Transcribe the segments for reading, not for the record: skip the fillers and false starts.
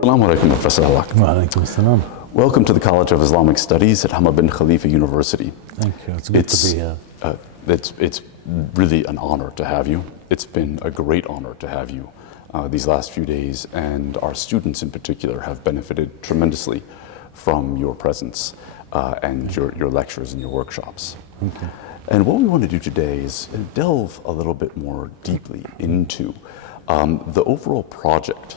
Assalamu alaikum, Professor Hallaq. Wa alaikum assalam. Welcome to the College of Islamic Studies at Hamad bin Khalifa University. Thank you. It's good to be here. It's really an honor to have you. It's been a great honor to have you these last few days, and our students in particular have benefited tremendously from your presence and your lectures and your workshops. Okay. And what we want to do today is delve a little bit more deeply into the overall project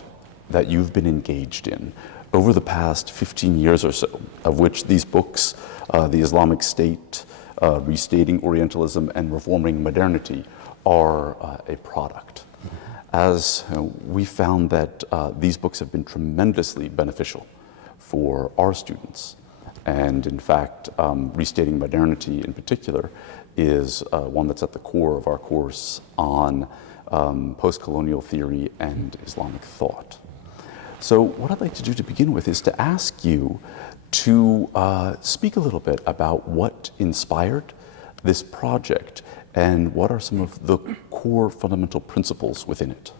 that you've been engaged in over the past 15 years or so, of which these books, The Islamic State, Restating Orientalism and Reforming Modernity, are a product. As we found that these books have been tremendously beneficial for our students. And in fact, Restating Modernity in particular is one that's at the core of our course on post-colonial theory and Islamic thought. So what I'd like to do to begin with is to ask you to speak a little bit about what inspired this project and what are some of the core fundamental principles within it.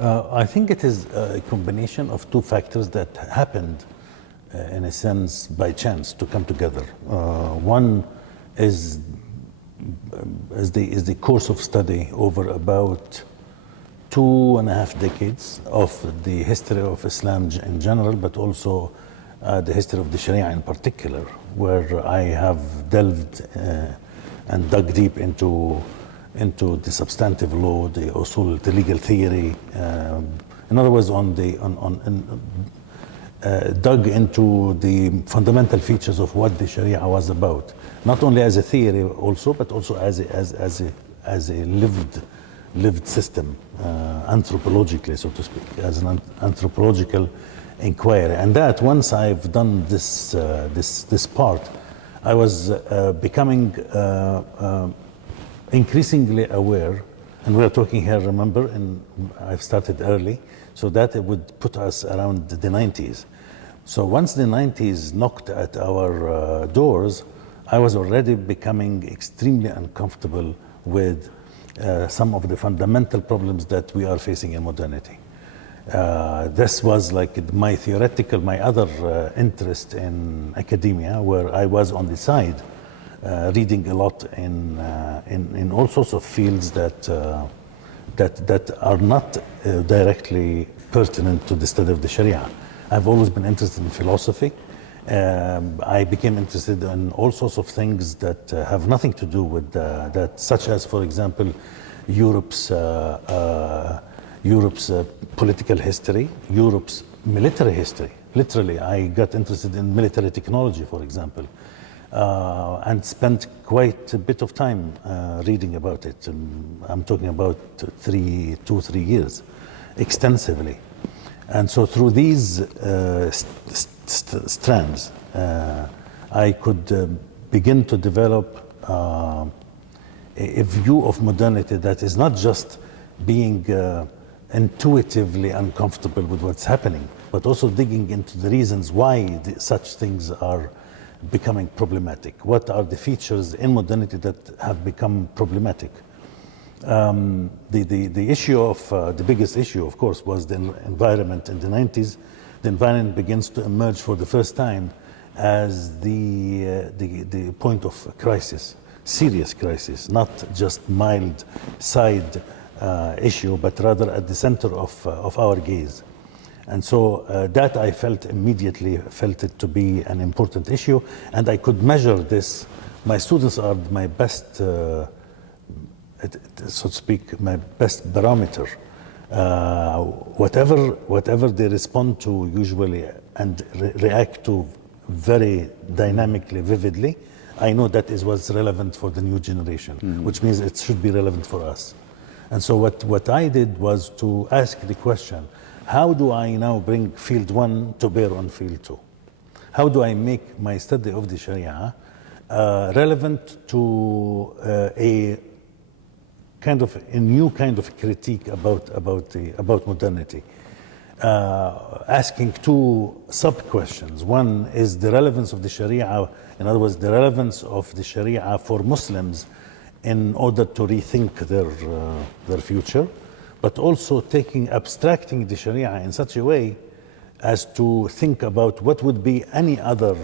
I think it is a combination of two factors that happened, in a sense, by chance to come together. One is the course of study over about 2.5 decades of the history of Islam in general, but also the history of the Sharia in particular, where I have delved and dug deep into the substantive law, the usul, the legal theory. In other words, dug into the fundamental features of what the Sharia was about, not only as a theory also, but also as a lived system, anthropologically, so to speak, as an anthropological inquiry. And that once I've done this part, I was becoming increasingly aware, and we're talking here, remember, and I've started early, so that it would put us around the 90s. So once the 90s knocked at our doors, I was already becoming extremely uncomfortable with some of the fundamental problems that we are facing in modernity. This was like my other interest in academia, where I was on the side, reading a lot in all sorts of fields that are not directly pertinent to the study of the Sharia. I've always been interested in philosophy. I became interested in all sorts of things that have nothing to do with that, such as, for example, Europe's political history, Europe's military history. Literally, I got interested in military technology, for example, and spent quite a bit of time reading about it. I'm talking about 2-3 years, extensively. And so through these strands, I could begin to develop a view of modernity that is not just being intuitively uncomfortable with what's happening, but also digging into the reasons why such things are becoming problematic. What are the features in modernity that have become problematic? The issue of the biggest issue, of course, was the environment in the 90s. The environment begins to emerge for the first time as the point of crisis, serious crisis, not just mild side issue, but rather at the center of our gaze. And so that I immediately felt it to be an important issue, and I could measure this. My students are my best, so to speak, my best barometer. Whatever they respond to usually and react to very dynamically, vividly, I know that is what's relevant for the new generation, which means it should be relevant for us. And so what I did was to ask the question, how do I now bring field 1 to bear on field 2? How do I make my study of the Sharia relevant to a new kind of critique about modernity? Asking two sub-questions. One is the relevance of the Sharia, in other words, the relevance of the Sharia for Muslims in order to rethink their future, but also abstracting the Sharia in such a way as to think about what would be any other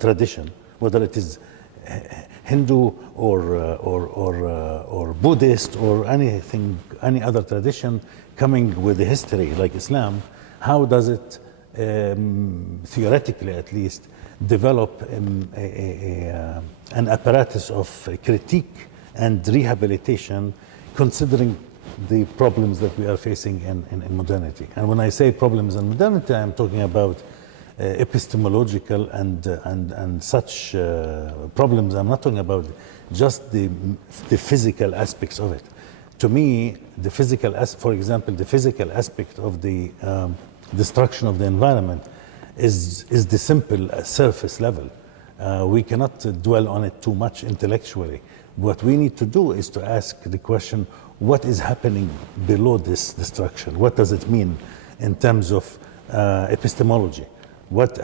tradition, whether it is Hindu or Buddhist or anything, any other tradition coming with a history like Islam. How does it, theoretically at least, develop an apparatus of critique and rehabilitation, considering the problems that we are facing in modernity? And when I say problems in modernity, I'm talking about epistemological and such problems. I'm not talking about just the physical aspects of it. To me, for example, the physical aspect of the destruction of the environment is the simple surface level. We cannot dwell on it too much intellectually. What we need to do is to ask the question, what is happening below this destruction? What does it mean in terms of epistemology?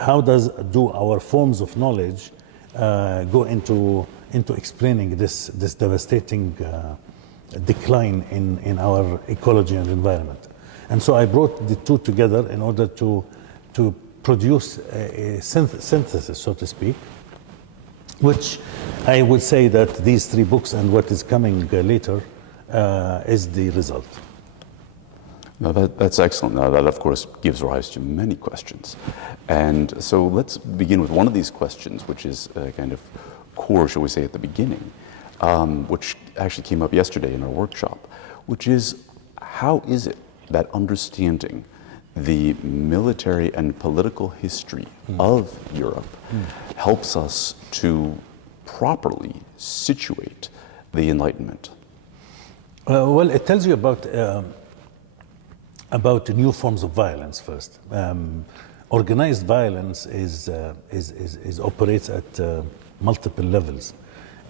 How do our forms of knowledge go into explaining this devastating decline in our ecology and environment? And so I brought the two together in order to produce a synthesis, so to speak, which I would say that these three books and what is coming later is the result. Now that's excellent. Now that, of course, gives rise to many questions. And so let's begin with one of these questions, which is kind of core, shall we say, at the beginning, which actually came up yesterday in our workshop, which is, how is it that understanding the military and political history of Europe helps us to properly situate the Enlightenment? Well, it tells you about new forms of violence first. Organized violence operates at multiple levels.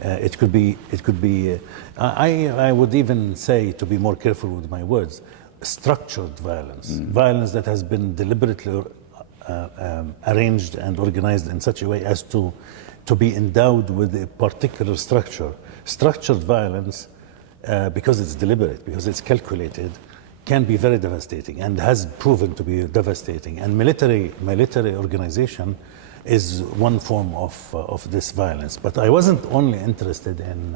It could be. I would even say, to be more careful with my words, structured violence, violence that has been deliberately arranged and organized in such a way as to be endowed with a particular structure. Structured violence, because it's deliberate, because it's calculated, can be very devastating and has proven to be devastating. And military organization is one form of this violence. But I wasn't only interested in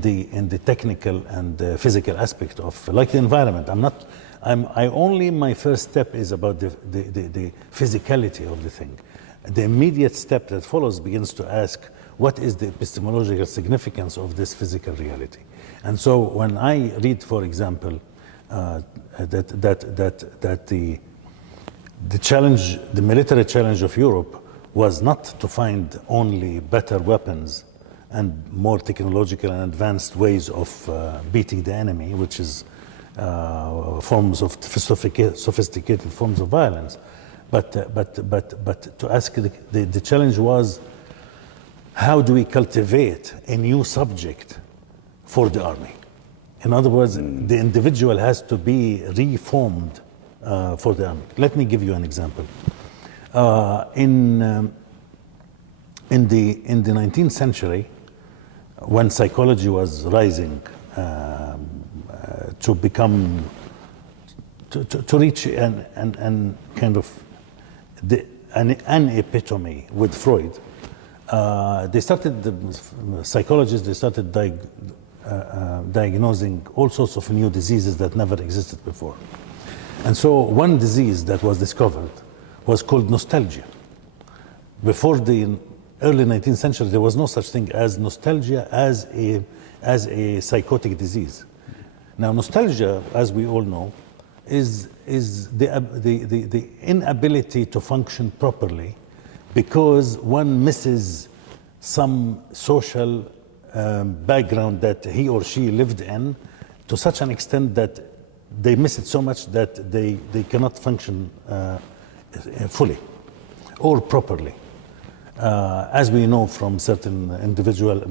the technical and physical aspect of, like, the environment. My first step is about the physicality of the thing. The immediate step that follows begins to ask, what is the epistemological significance of this physical reality? And so when I read, for example, that the military challenge of Europe was not to find only better weapons and more technological and advanced ways of beating the enemy, which is forms of sophisticated forms of violence, but to ask the challenge was, how do we cultivate a new subject for the army? In other words, the individual has to be reformed for the army. Let me give you an example. In the 19th century, when psychology was rising to reach an kind of an epitome with Freud, psychologists started diagnosing all sorts of new diseases that never existed before. And so one disease that was discovered was called nostalgia. Before the early 19th century, there was no such thing as nostalgia as a psychotic disease. Now, nostalgia, as we all know, is the inability to function properly because one misses some social background that he or she lived in to such an extent that they miss it so much that they cannot function fully or properly. As we know from certain individual,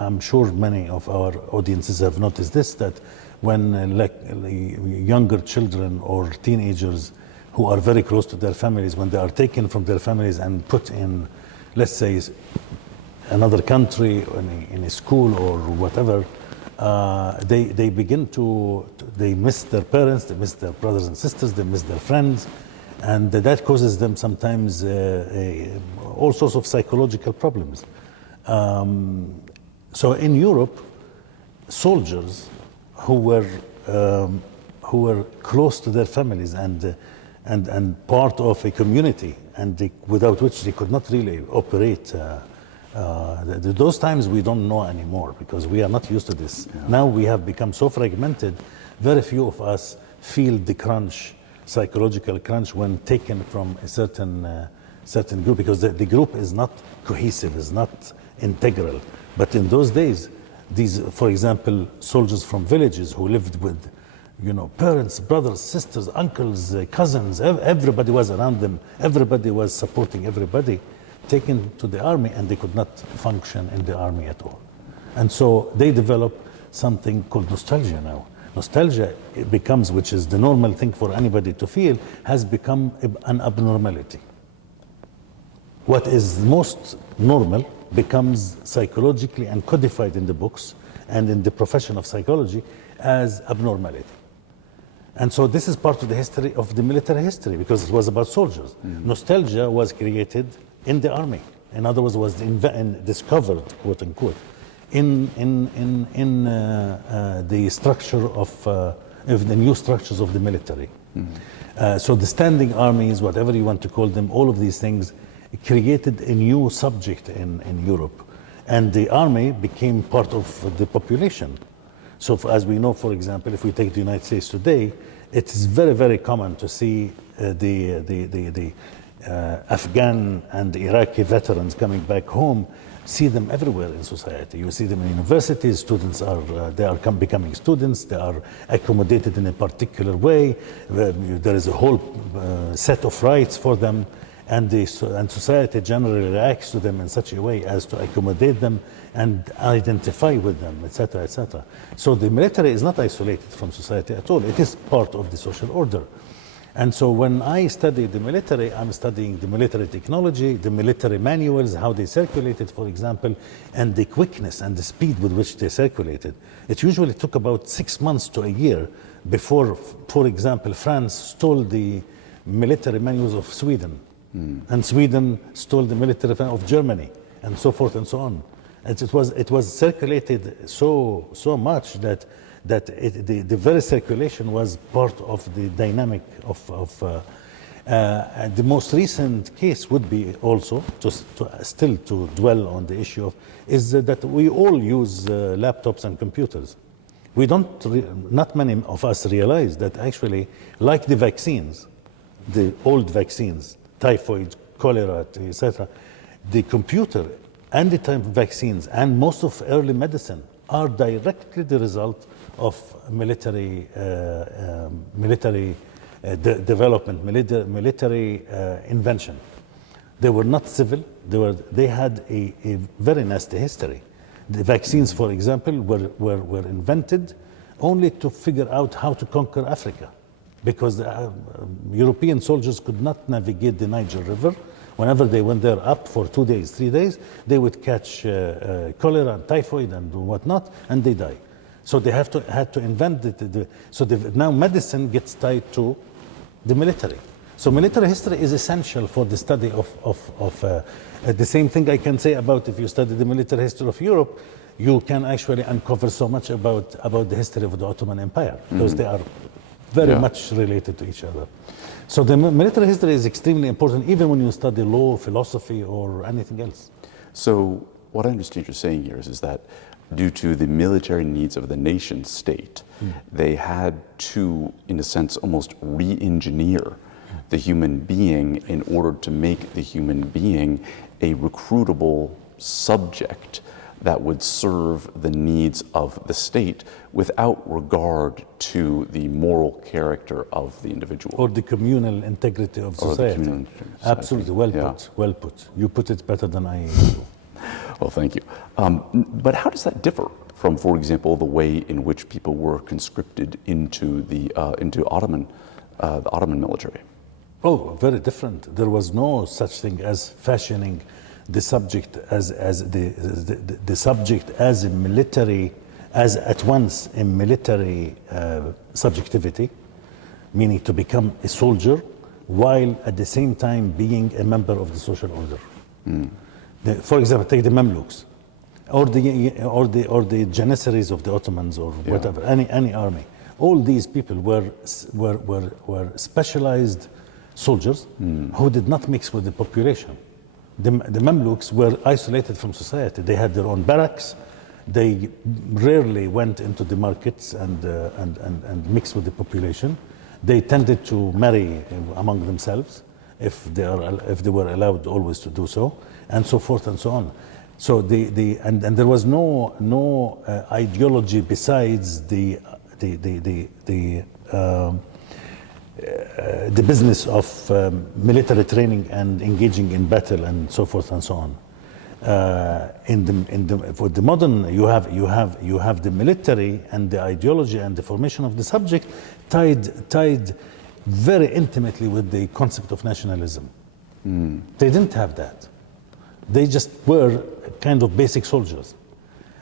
I'm sure many of our audiences have noticed this, that when younger children or teenagers who are very close to their families, when they are taken from their families and put in, let's say, another country, in a school or whatever, they begin they miss their parents, they miss their brothers and sisters, they miss their friends, and that causes them sometimes all sorts of psychological problems. So in Europe, soldiers who were close to their families and part of a community, and without which they could not really operate. Those times we don't know anymore because we are not used to this. Yeah. Now we have become so fragmented, very few of us feel the crunch, psychological crunch, when taken from a certain group, because the group is not cohesive, is not integral. But in those days, these, for example, soldiers from villages who lived with, parents, brothers, sisters, uncles, cousins, everybody was around them, everybody was supporting everybody, taken to the army, and they could not function in the army at all. And so they develop something called nostalgia now. Nostalgia becomes, which is the normal thing for anybody to feel, has become an abnormality. What is most normal becomes psychologically and codified in the books and in the profession of psychology as abnormality. And so this is part of the history of the military history, because it was about soldiers. Nostalgia was created in the army. In other words, was discovered, quote unquote, in the structure of the new structures of the military. So the standing armies, whatever you want to call them, all of these things created a new subject in Europe, and the army became part of the population. So as we know, for example, if we take the United States today, it is very, very common to see the Afghan and Iraqi veterans coming back home, see them everywhere in society. You see them in universities, students becoming students, they are accommodated in a particular way, there is a whole set of rights for them, and society generally reacts to them in such a way as to accommodate them and identify with them, etc., etc. So the military is not isolated from society at all. It is part of the social order. And so when I study the military, I'm studying the military technology, the military manuals, how they circulated, for example, and the quickness and the speed with which they circulated. It usually took about 6 months to a year before, for example, France stole the military manuals of Sweden. And Sweden stole the military of Germany, and so forth and so on. And it was circulated so much that the very circulation was part of the dynamic of the most recent case would be also to dwell on the issue of is that we all use laptops and computers. We not many of us realize that actually, like the vaccines, the old vaccines, typhoid, cholera, etc., the computer and the type of vaccines and most of early medicine are directly the result of military development, military invention. They were not civil. They had a very nasty history. The vaccines, for example, were invented only to figure out how to conquer Africa, because the European soldiers could not navigate the Niger River. Whenever they went there up for 2 days, 3 days, they would catch cholera and typhoid and whatnot, and they die. So they had to invent now medicine gets tied to the military. So military history is essential for the study of the same thing I can say about if you study the military history of Europe, you can actually uncover so much about the history of the Ottoman Empire, because they are very much related to each other. So the military history is extremely important, even when you study law, philosophy, or anything else. So what I understand you're saying here is that due to the military needs of the nation state, they had to, in a sense, almost re-engineer the human being in order to make the human being a recruitable subject that would serve the needs of the state without regard to the moral character of the individual. Or the communal integrity of society. Absolutely, well put. You put it better than I do. Well, thank you. But how does that differ from, for example, the way in which people were conscripted into the Ottoman military? Oh, very different. There was no such thing as fashioning the subject as the subject as a military, as at once a military subjectivity, meaning to become a soldier, while at the same time being a member of the social order. For example, take the Mamluks, or the Janissaries of the Ottomans, or whatever, any army. All these people were specialized soldiers who did not mix with the population. The Mamluks were isolated from society. They had their own barracks. They rarely went into the markets and mixed with the population. They tended to marry among themselves if they were allowed always to do so, and so forth and so on. So and there was no ideology besides the business of military training and engaging in battle and so forth and so on. For the modern, you have the military and the ideology and the formation of the subject tied very intimately with the concept of nationalism. They didn't have that. They just were kind of basic soldiers.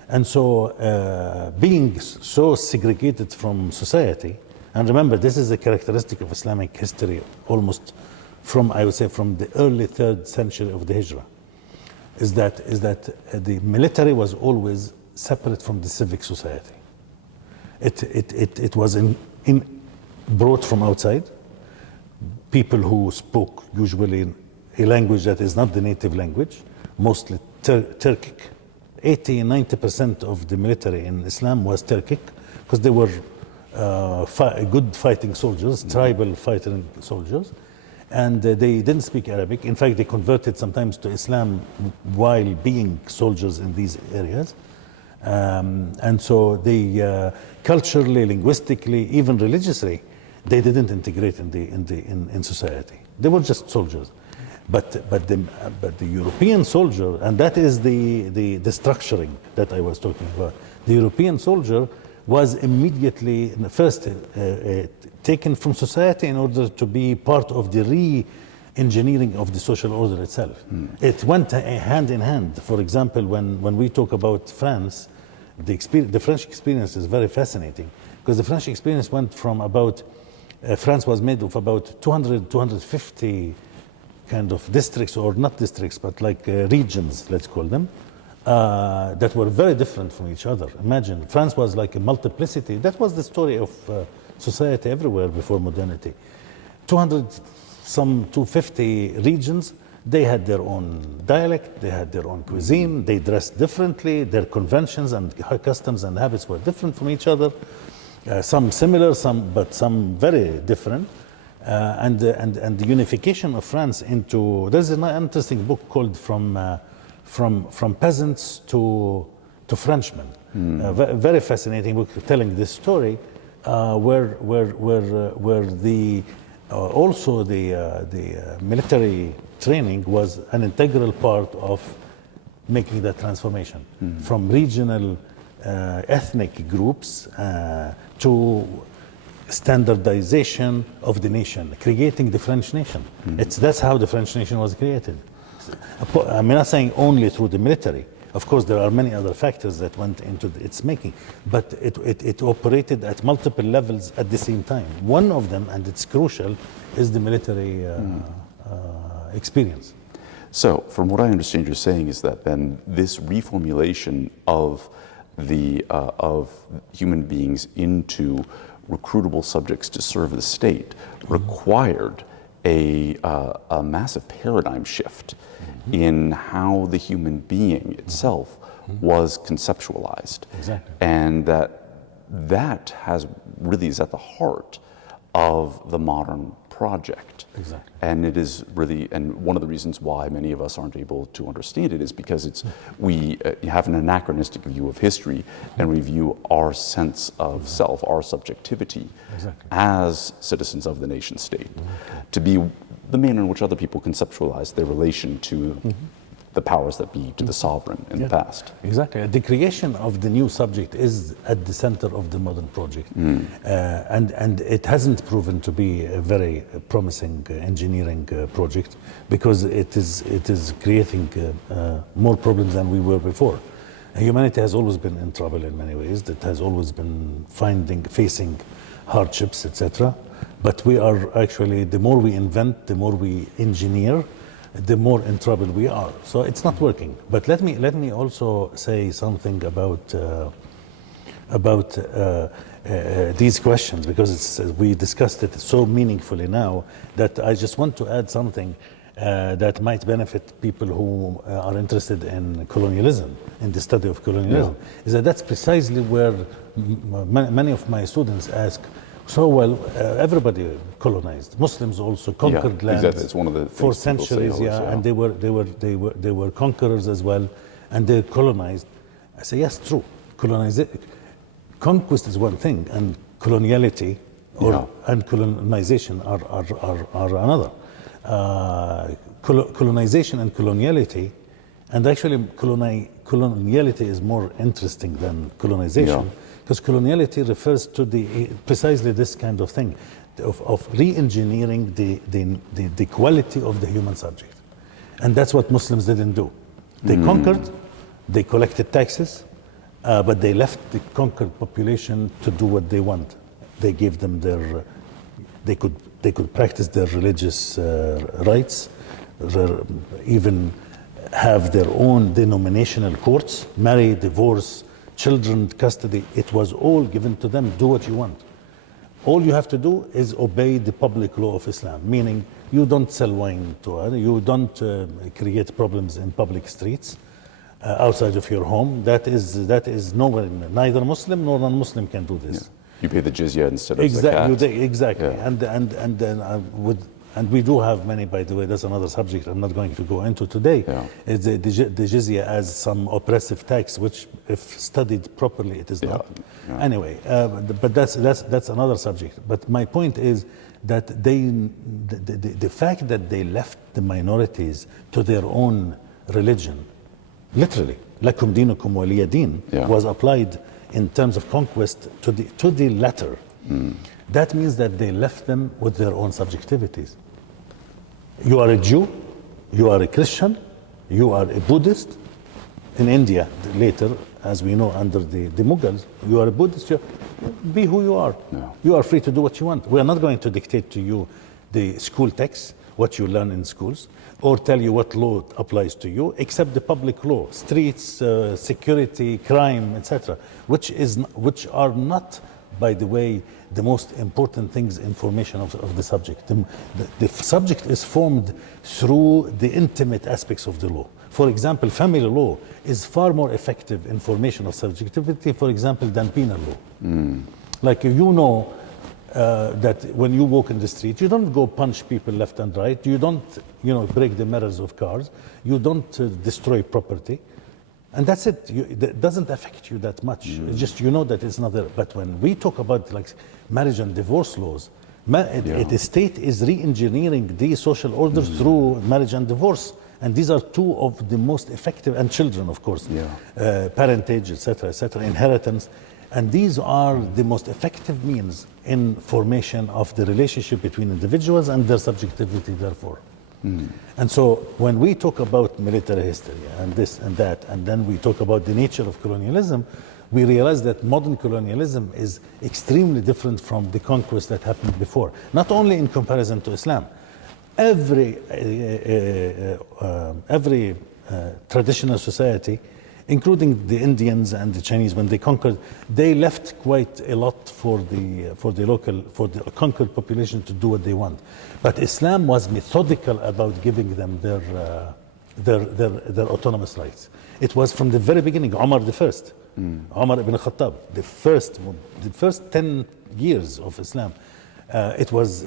And so being so segregated from society, and remember, this is a characteristic of Islamic history almost from, I would say, from the early 3rd century of the Hijrah, is that the military was always separate from the civic society. It was brought from outside, people who spoke usually a language that is not the native language, mostly Turkic. 80-90% of the military in Islam was Turkic, because they were good fighting soldiers, tribal fighting soldiers, and they didn't speak Arabic. In fact, they converted sometimes to Islam while being soldiers in these areas. And so they culturally, linguistically, even religiously, they didn't integrate in society. They were just soldiers. But the European soldier, and that is the structuring that I was talking about. The European soldier was immediately first taken from society in order to be part of the re-engineering of the social order itself. It went hand in hand. For example, when we talk about France, the French experience is very fascinating, because the French experience went from about, France was made of about 250 kind of districts, or not districts, but like regions, let's call them, that were very different from each other. Imagine, France was like a multiplicity. That was the story of society everywhere before modernity. 250 regions, they had their own dialect, they had their own cuisine, they dressed differently, their conventions and customs and habits were different from each other. Some similar, but some very different. And the unification of France into, there's an interesting book called From Peasants to Frenchmen. Very fascinating book telling this story, where also the military training was an integral part of making that transformation from regional ethnic groups to standardization of the nation, creating the French nation. That's how the French nation was created. I'm not saying only through the military. Of course, there are many other factors that went into its making, but it operated at multiple levels at the same time. One of them, and it's crucial, is the military experience. So, from what I understand you're saying is that then this reformulation of of human beings into recruitable subjects to serve the state required a massive paradigm shift in how the human being itself was conceptualized. Exactly. And that has really is at the heart of the modern project. Exactly. And it is really, and one of the reasons why many of us aren't able to understand it is because we have an anachronistic view of history, and we view our sense of self, our subjectivity, as citizens of the nation state, to be the manner in which other people conceptualize their relation to the powers that be, to the sovereign in the past. Exactly. The creation of the new subject is at the center of the modern project. And it hasn't proven to be a very promising engineering project, because it is creating more problems than we were before. Humanity has always been in trouble in many ways. It has always been facing hardships, etc. But we are actually, the more we invent, the more we engineer, the more in trouble we are. So it's not working. But let me also say something about these questions, because we discussed it so meaningfully now that I just want to add something that might benefit people who are interested in colonialism, in the study of colonialism. Is that's precisely where many of my students ask, so well, everybody colonized. Muslims also conquered lands. Exactly. It's one of the things for centuries, and they were conquerors as well, and they colonized. I say yes, true. Conquest is one thing, and coloniality and colonization are another. Colonization and coloniality, and actually coloniality is more interesting than colonization. Because coloniality refers to precisely this kind of thing, of re-engineering the quality of the human subject. And that's what Muslims didn't do. They conquered, they collected taxes, but they left the conquered population to do what they want. They gave them they could practice their religious rights, even have their own denominational courts, marry, divorce, children, custody. It was all given to them. Do what you want. All you have to do is obey the public law of Islam, meaning you don't sell wine to others, you don't create problems in public streets outside of your home. That is nowhere, neither Muslim nor non-Muslim can do this. You pay the jizya instead of zakat. Exactly. And we do have many, by the way, that's another subject I'm not going to go into today. It's the jizya as some oppressive tax, which if studied properly, it is not. Anyway, but that's another subject. But my point is that the fact that they left the minorities to their own religion, literally, lakum dinukum waliya din, was applied in terms of conquest to the letter. That means that they left them with their own subjectivities. You are a Jew, you are a Christian, you are a Buddhist. In India, later, as we know, under the Mughals, you are a Buddhist, be who you are. You are free to do what you want. We are not going to dictate to you the school texts, what you learn in schools, or tell you what law applies to you, except the public law, streets, security, crime, etc., which are not, by the way, the most important things in formation of the subject. The subject is formed through the intimate aspects of the law. For example, family law is far more effective in formation of subjectivity, for example, than penal law. Like you know that when you walk in the street, you don't go punch people left and right. You don't, break the mirrors of cars. You don't destroy property. And that's it. It doesn't affect you that much. It's just that it's not there. But when we talk about like marriage and divorce laws, the state is re-engineering the social order through marriage and divorce. And these are two of the most effective, and children, of course, parentage, etc., inheritance. And these are the most effective means in formation of the relationship between individuals and their subjectivity, therefore. And so when we talk about military history and this and that, and then we talk about the nature of colonialism, we realize that modern colonialism is extremely different from the conquest that happened before. Not only in comparison to Islam. Every traditional society, including the Indians and the Chinese, when they conquered, they left quite a lot for the conquered population to do what they want. But Islam was methodical about giving them their autonomous rights. It was from the very beginning. Umar ibn Khattab, the first 10 years of Islam, it was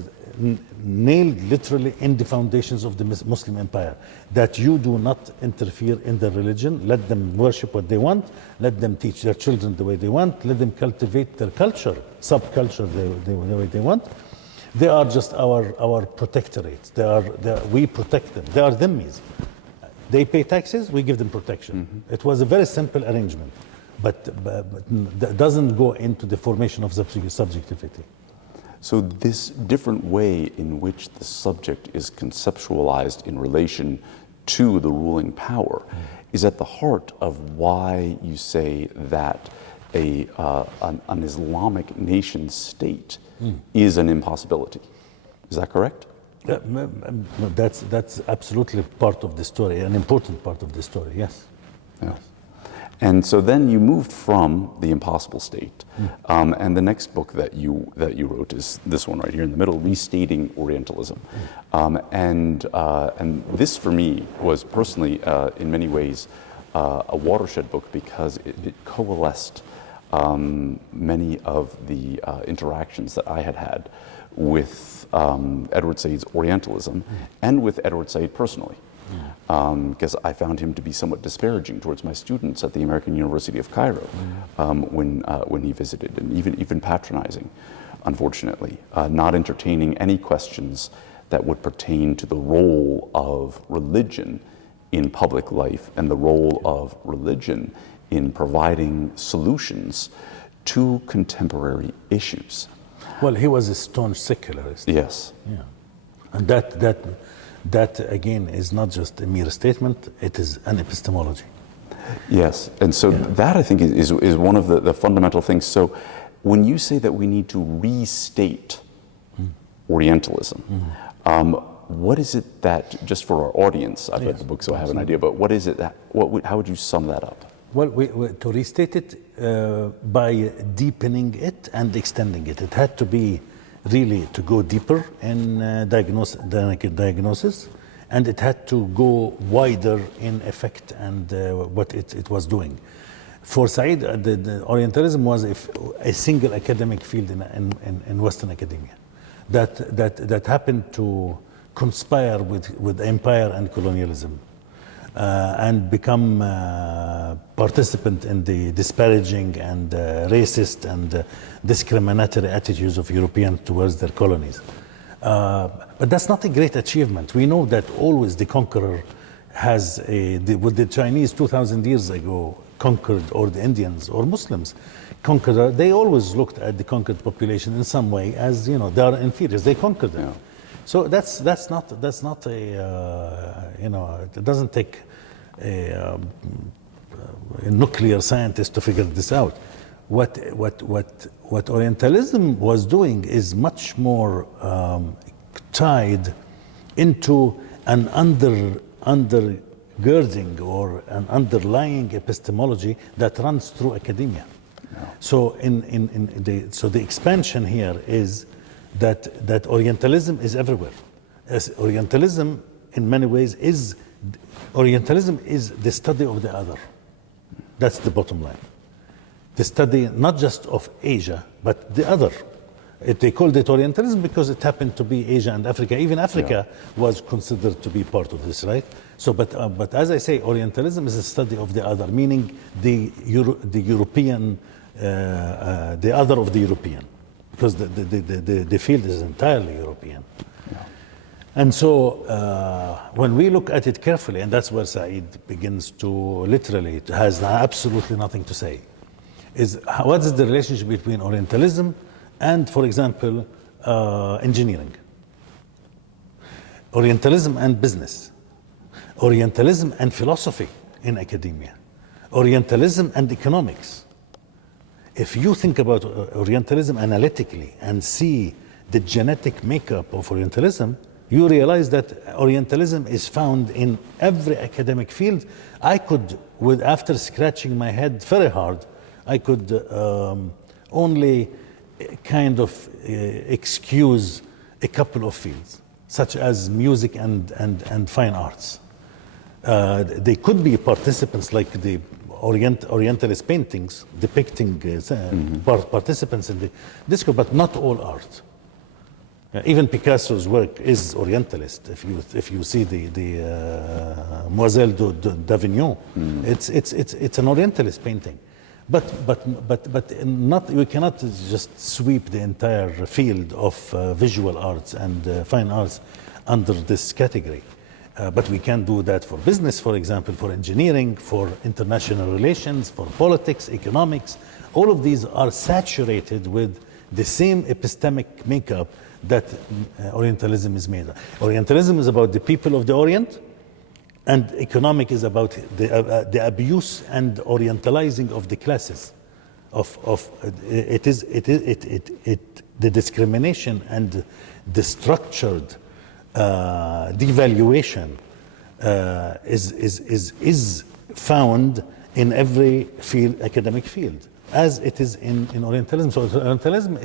nailed literally in the foundations of the Muslim empire, that you do not interfere in their religion, let them worship what they want, let them teach their children the way they want, let them cultivate their culture, subculture the way they want. They are just our protectorate. We protect them. They are dhimmis. They pay taxes, we give them protection. It was a very simple arrangement, but that doesn't go into the formation of subjectivity. So this different way in which the subject is conceptualized in relation to the ruling power is at the heart of why you say that an Islamic nation state is an impossibility. Is that correct? That's absolutely part of the story, an important part of the story, yes. Yes. And so then you moved from the impossible state, and the next book that you wrote is this one right here in the middle, Restating Orientalism, and this for me was personally in many ways a watershed book because it coalesced many of the interactions that I had with Edward Said's Orientalism and with Edward Said personally. Because I found him to be somewhat disparaging towards my students at the American University of Cairo when he visited, and even patronizing, unfortunately, not entertaining any questions that would pertain to the role of religion in public life and the role of religion in providing solutions to contemporary issues. Well, he was a staunch secularist. Yes. Yeah. And that again is not just a mere statement, it is an epistemology. Yes, and so that I think is one of the fundamental things. So when you say that we need to restate Orientalism, what is it that, just for our audience, I've read the book so I have an idea, but what is it that, how would you sum that up? Well, to restate it by deepening it and extending it. It had to be really to go deeper in diagnosis, and it had to go wider in effect and what it was doing. For Said, the Orientalism was a single academic field in Western academia that happened to conspire with empire and colonialism and become participant in the disparaging and racist and discriminatory attitudes of Europeans towards their colonies. But that's not a great achievement. We know that always the conqueror has what the Chinese 2,000 years ago conquered, or the Indians or Muslims conquered, they always looked at the conquered population in some way as, you know, they are inferiors. They conquered them. Yeah. So that's not a you know, it doesn't take a nuclear scientist to figure this out. What Orientalism was doing is much more tied into an undergirding or an underlying epistemology that runs through academia. Yeah. So so the expansion here is that Orientalism is everywhere. As Orientalism, in many ways, is the study of the other. That's the bottom line. The study not just of Asia, but the other. They called it Orientalism because it happened to be Asia and Africa. Even Africa was considered to be part of this, right? So, but as I say, Orientalism is a study of the other, meaning the European, the other of the European, because the field is entirely European. Yeah. And so when we look at it carefully, and that's where Said begins to literally, has absolutely nothing to say, is what is the relationship between Orientalism and, for example, engineering, Orientalism and business, Orientalism and philosophy in academia, Orientalism and economics. If you think about Orientalism analytically and see the genetic makeup of Orientalism, you realize that Orientalism is found in every academic field. I could, after scratching my head very hard, I could only kind of excuse a couple of fields, such as music and fine arts. They could be participants like the Orientalist paintings depicting participants in the disco, but not all art. Even Picasso's work is Orientalist. If you see the Moiselle d'Avignon, it's an Orientalist painting. But not, we cannot just sweep the entire field of visual arts and fine arts under this category. But we can do that for business, for example, for engineering, for international relations, for politics, economics. All of these are saturated with the same epistemic makeup that Orientalism is made of. Orientalism is about the people of the Orient, and economic is about the abuse and Orientalizing of the classes. The discrimination and the structured devaluation is found in every field, academic field, as it is in Orientalism. So Orientalism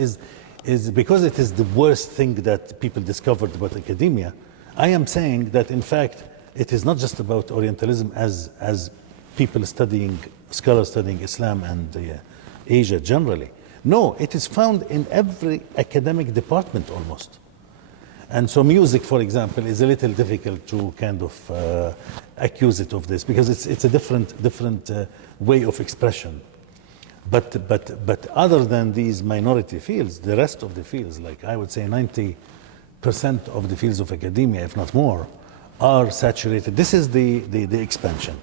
is because it is the worst thing that people discovered about academia. I am saying that in fact it is not just about Orientalism as people studying, scholars studying Islam and Asia generally. No, it is found in every academic department almost. And so music, for example, is a little difficult to kind of accuse it of this, because it's a different way of expression. But other than these minority fields, the rest of the fields, like I would say 90% of the fields of academia, if not more, are saturated. This is the expansion.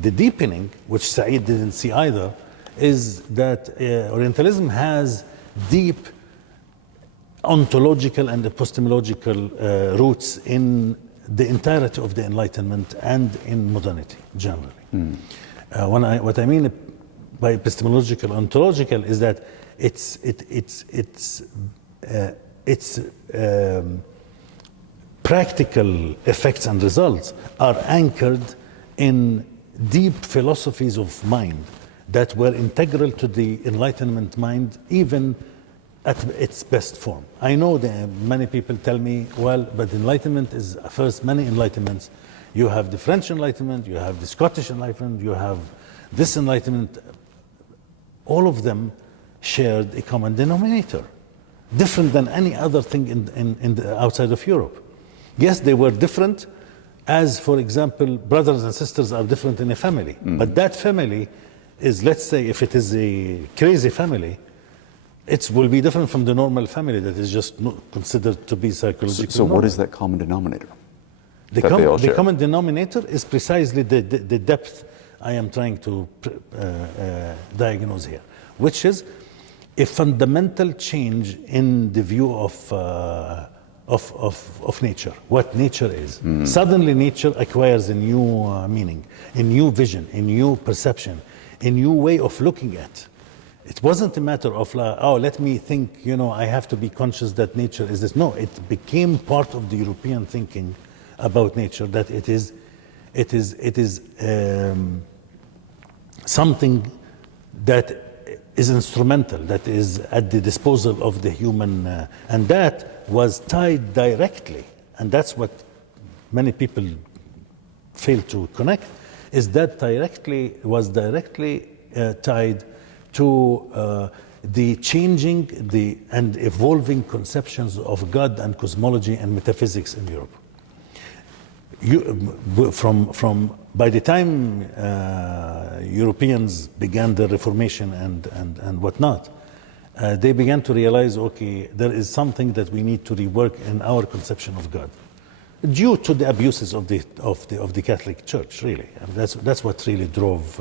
The deepening, which Said didn't see either, is that Orientalism has deep ontological and epistemological roots in the entirety of the Enlightenment and in modernity generally. What I mean by epistemological, ontological is that its practical effects and results are anchored in deep philosophies of mind that were integral to the Enlightenment mind, even at its best form. I know that many people tell me, well, but Enlightenment is first many Enlightenments. You have the French Enlightenment, you have the Scottish Enlightenment, you have this Enlightenment. All of them shared a common denominator, different than any other thing in the outside of Europe. Yes, they were different, as, for example, brothers and sisters are different in a family. But that family is, let's say, if it is a crazy family, it will be different from the normal family that is just considered to be psychologically So what is that common denominator? The common denominator is precisely the depth I am trying to diagnose here, which is a fundamental change in the view of nature, what nature is. Suddenly nature acquires a new meaning, a new vision, a new perception, a new way of looking at. It wasn't a matter of, oh, let me think, I have to be conscious that nature is this. No, it became part of the European thinking about nature, that it is something that is instrumental, that is at the disposal of the human, and that was tied directly, and that's what many people fail to connect, is that was directly tied to the changing and evolving conceptions of God and cosmology and metaphysics in Europe. By the time Europeans began the Reformation and whatnot, they began to realize, okay, there is something that we need to rework in our conception of God, due to the abuses of the Catholic Church. Really, that's what really drove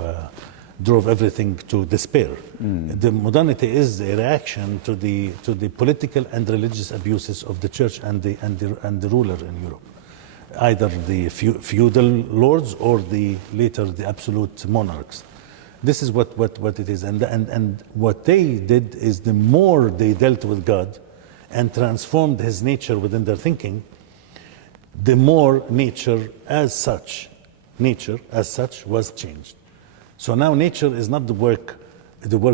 everything to despair. The modernity is a reaction to the political and religious abuses of the church and the ruler in Europe, either the feudal lords or later the absolute monarchs. This is what it is, and what they did is, the more they dealt with God and transformed His nature within their thinking, the more nature as such was changed. So now nature is not the work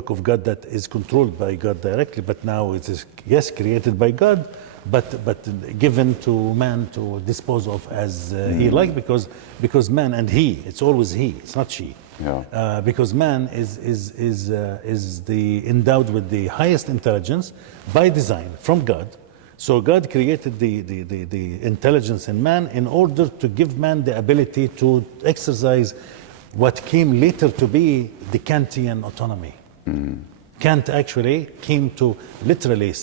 of God that is controlled by God directly, but now it is, yes, created by God, but given to man to dispose of as he like, because man, and he, it's always he, it's not she. Yeah. Because man is endowed with the highest intelligence by design from God. So God created the intelligence in man in order to give man the ability to exercise what came later to be the Kantian autonomy. Kant actually came to literally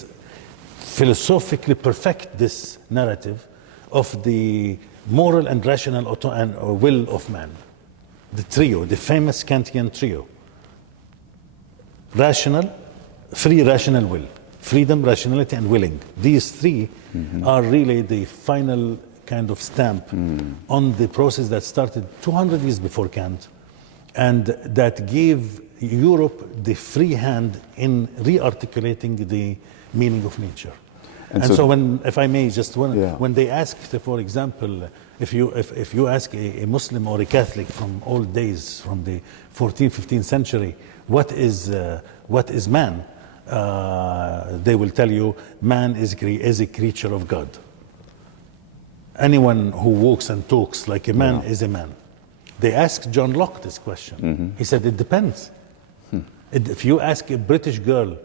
philosophically perfect this narrative of the moral and rational and will of man. The trio, the famous Kantian trio. Rational, free rational will. Freedom, rationality, and willing. These three are really the final kind of stamp on the process that started 200 years before Kant, and that gave Europe the free hand in re-articulating the meaning of nature. And so when, if I may, just when they asked, for example, if you ask a Muslim or a Catholic from old days, from the 14th, 15th century, what is man? They will tell you, man is a creature of God. Anyone who walks and talks like a man is a man. They asked John Locke this question. He said, it depends. If you ask a British girl,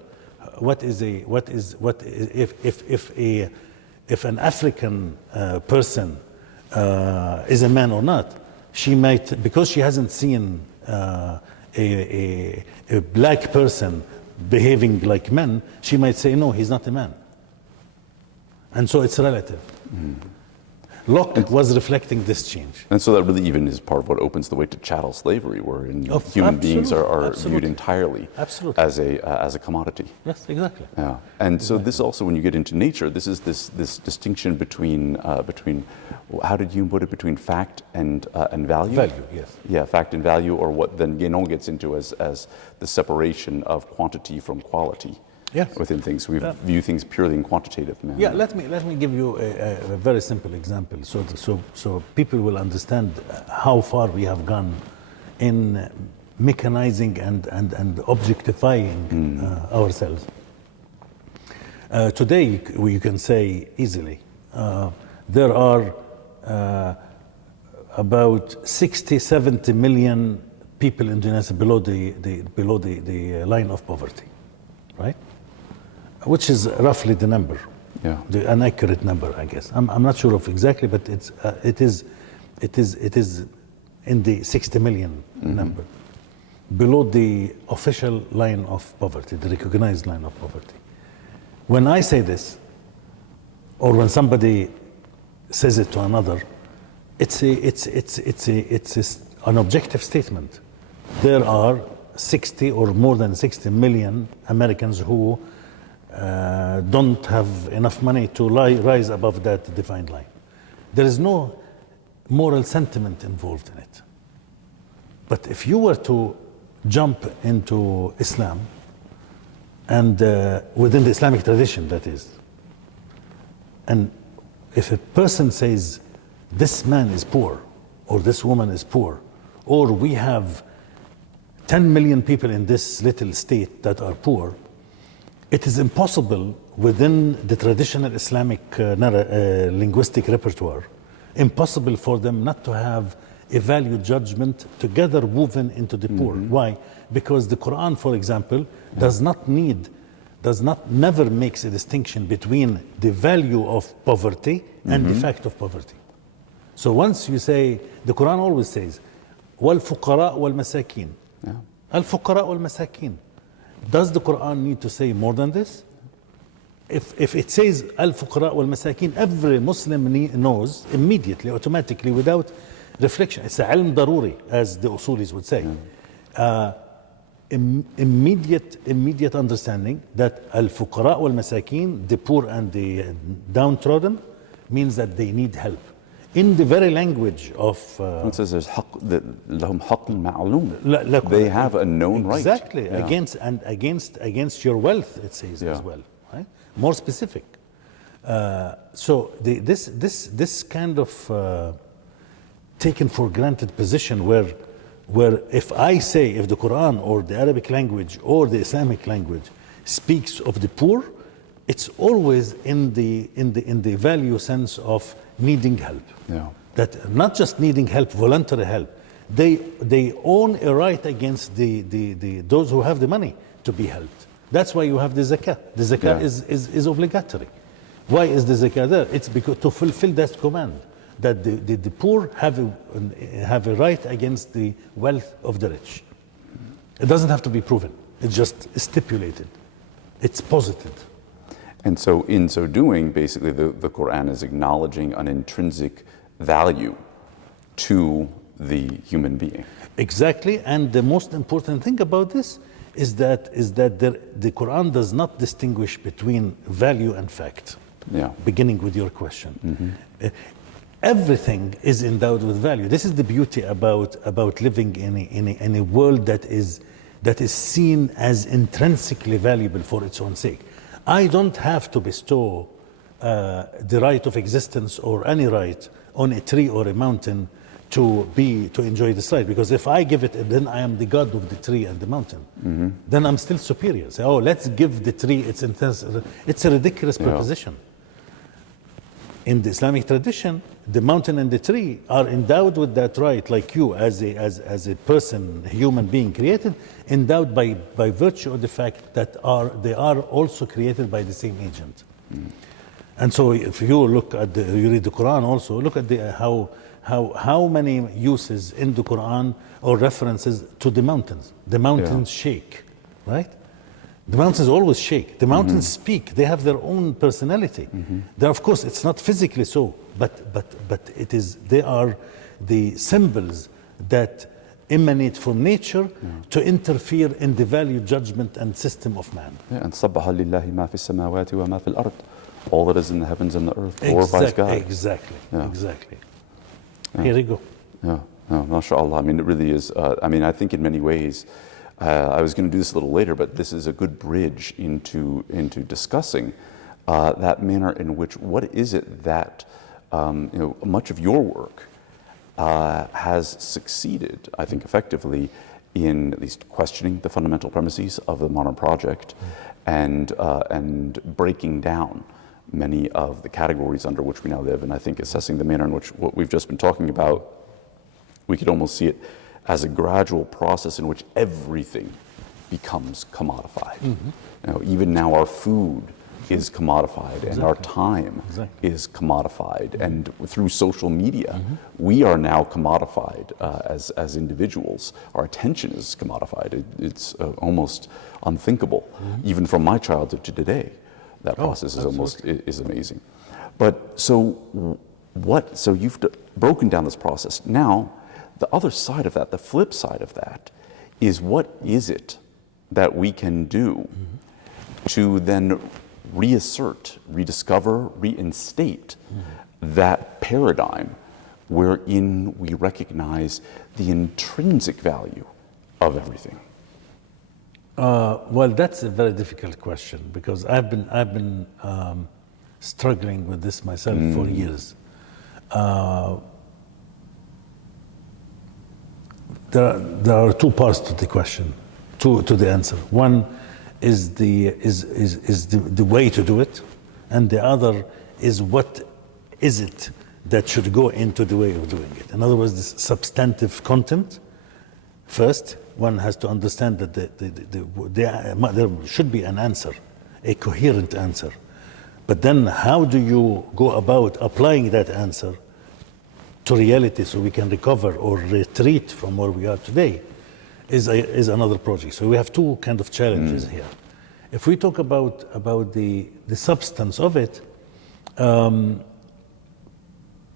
if an African person is a man or not, she might, because she hasn't seen a black person behaving like men, she might say, no, he's not a man. And so it's relative. Locke was reflecting this change. And so that really even is part of what opens the way to chattel slavery, wherein human beings are viewed entirely as a commodity. Yes, exactly. Yeah. And so this also, when you get into nature, this is this distinction between how did you put it, between fact and value? Value, yes. Yeah, fact and value, or what then Guénon gets into as the separation of quantity from quality. Yes. Within things, we view things purely in quantitative manner. Yeah, let me give you a very simple example, so people will understand how far we have gone in mechanizing and objectifying ourselves. Today, you can say easily, there are about 60-70 million people in Indonesia below the line of poverty, right? Which is roughly the number, an accurate number, I guess. I'm not sure of exactly, but it is in the 60 million number, below the official line of poverty, the recognized line of poverty. When I say this, or when somebody says it to another, it's an objective statement. There are 60 or more than 60 million Americans who don't have enough money to rise above that defined line. There is no moral sentiment involved in it. But if you were to jump into Islam, and within the Islamic tradition, that is, and if a person says, this man is poor, or this woman is poor, or we have 10 million people in this little state that are poor, it is impossible within the traditional Islamic linguistic repertoire, impossible for them not to have a value judgment together woven into the poor. Why? Because the Quran, for example, never makes a distinction between the value of poverty and the fact of poverty. So once you say, the Quran always says, وَالْفُقَرَاءُ وَالْمَسَاكِينَ. Al-fuqara wal-masakin. Does the Quran need to say more than this? If it says al-fuqara wal-masakin, every Muslim knows immediately, automatically, without reflection. It's a ilm daruri, as the usulis would say. Immediate understanding that al-fuqara wal-masakin, the poor and the downtrodden, means that they need help. In the very language of... it says there's لهم حق معلوم. They have a known right. Exactly, against your wealth, it says as well. Right? More specific. So this kind of taken for granted position where if the Quran or the Arabic language or the Islamic language speaks of the poor, it's always in the value sense of needing help. That not just needing help, voluntary help. They own a right against those who have the money to be helped. That's why you have the zakah. The zakah is obligatory. Why is the zakah there? It's because to fulfill that command, that the poor have a right against the wealth of the rich. It doesn't have to be proven. It's just stipulated. It's posited. And so in so doing, basically the Quran is acknowledging an intrinsic value to the human being. Exactly, and the most important thing about this is that the Quran does not distinguish between value and fact. Yeah. Beginning with your question, everything is endowed with value. This is the beauty about living in a world that is seen as intrinsically valuable for its own sake. I don't have to bestow the right of existence or any right on a tree or a mountain to enjoy this right, because if I give it, then I am the god of the tree and the mountain. Then I'm still superior. Say, oh, let's give the tree its intense. It's a ridiculous proposition. In the Islamic tradition, the mountain and the tree are endowed with that right, like you, as a person, a human being created, endowed by virtue of the fact that they are also created by the same agent. And so, if you look at you read the Quran, also look at how many uses in the Quran or references to the mountains. The mountains shake, right? The mountains always shake. The mountains speak. They have their own personality. Of course, it's not physically so, but it is. They are the symbols that emanate from nature to interfere in the value, judgment, and system of man. And سَبَّحَ لِلَّهِ مَا فِي السَّمَاوَاتِ وَمَا فِي الْأَرْضِ. All that is in the heavens and the earth glorifies God. Exactly. Here you go. Yeah, mashallah. I mean, it really is. I think in many ways, I was going to do this a little later, but this is a good bridge into discussing that manner in which, what is it that much of your work has succeeded, I think, effectively in at least questioning the fundamental premises of the modern project and breaking down many of the categories under which we now live, and I think assessing the manner in which what we've just been talking about, we could almost see it as a gradual process in which everything becomes commodified. Even now our food is commodified, and our time is commodified, and through social media we are now commodified as individuals. Our attention is commodified. It's almost unthinkable, even from my childhood to today. That process is amazing. But so you've broken down this process. Now, the other side of that, the flip side of that, is what is it that we can do to then reassert, rediscover, reinstate that paradigm wherein we recognize the intrinsic value of everything? Well, that's a very difficult question, because I've been struggling with this myself for years. There are two parts to the question, to the answer. One is the way to do it, and the other is what is it that should go into the way of doing it. In other words, the substantive content. First, one has to understand that there should be an answer, a coherent answer. But then how do you go about applying that answer to reality so we can recover or retreat from where we are today is another project. So we have two kind of challenges here. If we talk about the substance of it, and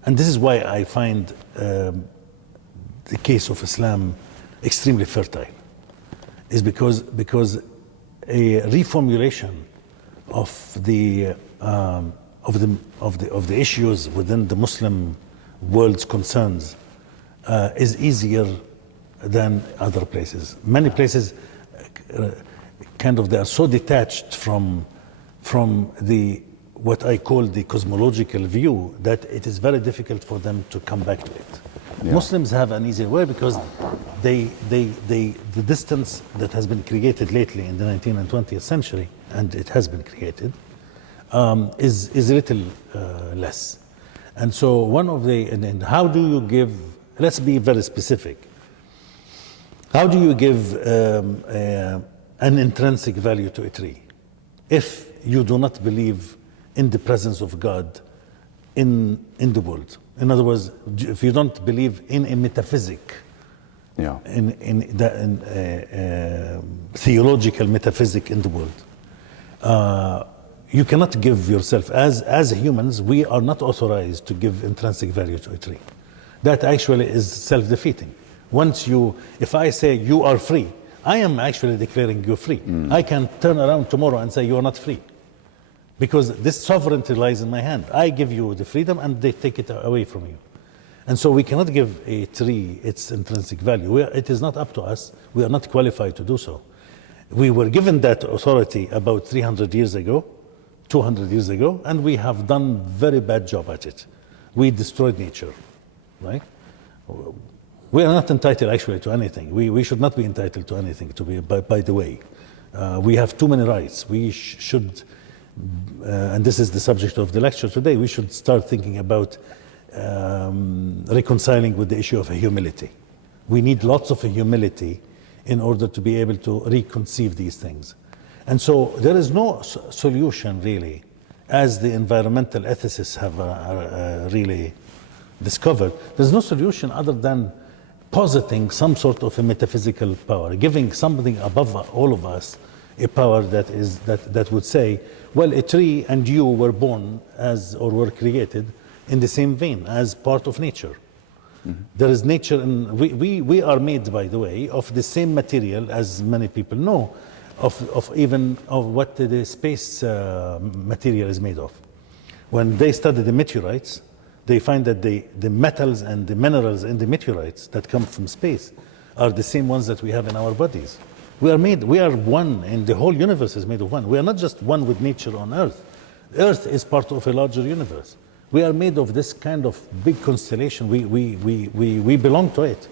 this is why I find the case of Islam extremely fertile, is because a reformulation of the issues within the Muslim world's concerns is easier than other places. Many places they are so detached from what I call the cosmological view that it is very difficult for them to come back to it. Yeah. Muslims have an easier way because the distance that has been created lately in the 19th and 20th century, and it has been created, is a little less. And so and how do you give, let's be very specific, how do you give an intrinsic value to a tree if you do not believe in the presence of God in the world? In other words, if you don't believe in a metaphysic, in theological metaphysic in the world, you cannot give yourself, as humans, we are not authorized to give intrinsic value to a tree. That actually is self-defeating. If I say you are free, I am actually declaring you free. I can turn around tomorrow and say you are not free. Because this sovereignty lies in my hand. I give you the freedom and they take it away from you. And so we cannot give a tree its intrinsic value. It is not up to us. We are not qualified to do so. We were given that authority about 300 years ago, 200 years ago, and we have done very bad job at it. We destroyed nature, right? We are not entitled actually to anything. We should not be entitled to anything, by the way. We have too many rights. We should, and this is the subject of the lecture today, we should start thinking about reconciling with the issue of humility. We need lots of humility in order to be able to reconceive these things. And so there is no solution really, as the environmental ethicists have really discovered. There's no solution other than positing some sort of a metaphysical power, giving something above all of us a power that would say, well, a tree and you were born or were created in the same vein as part of nature. There is nature, and we are made, by the way, of the same material, as many people know, of what the space material is made of. When they study the meteorites, they find that the metals and the minerals in the meteorites that come from space are the same ones that we have in our bodies. We are one, and the whole universe is made of one. We are not just one with nature on Earth. Earth is part of a larger universe. We are made of this kind of big constellation. We belong to it.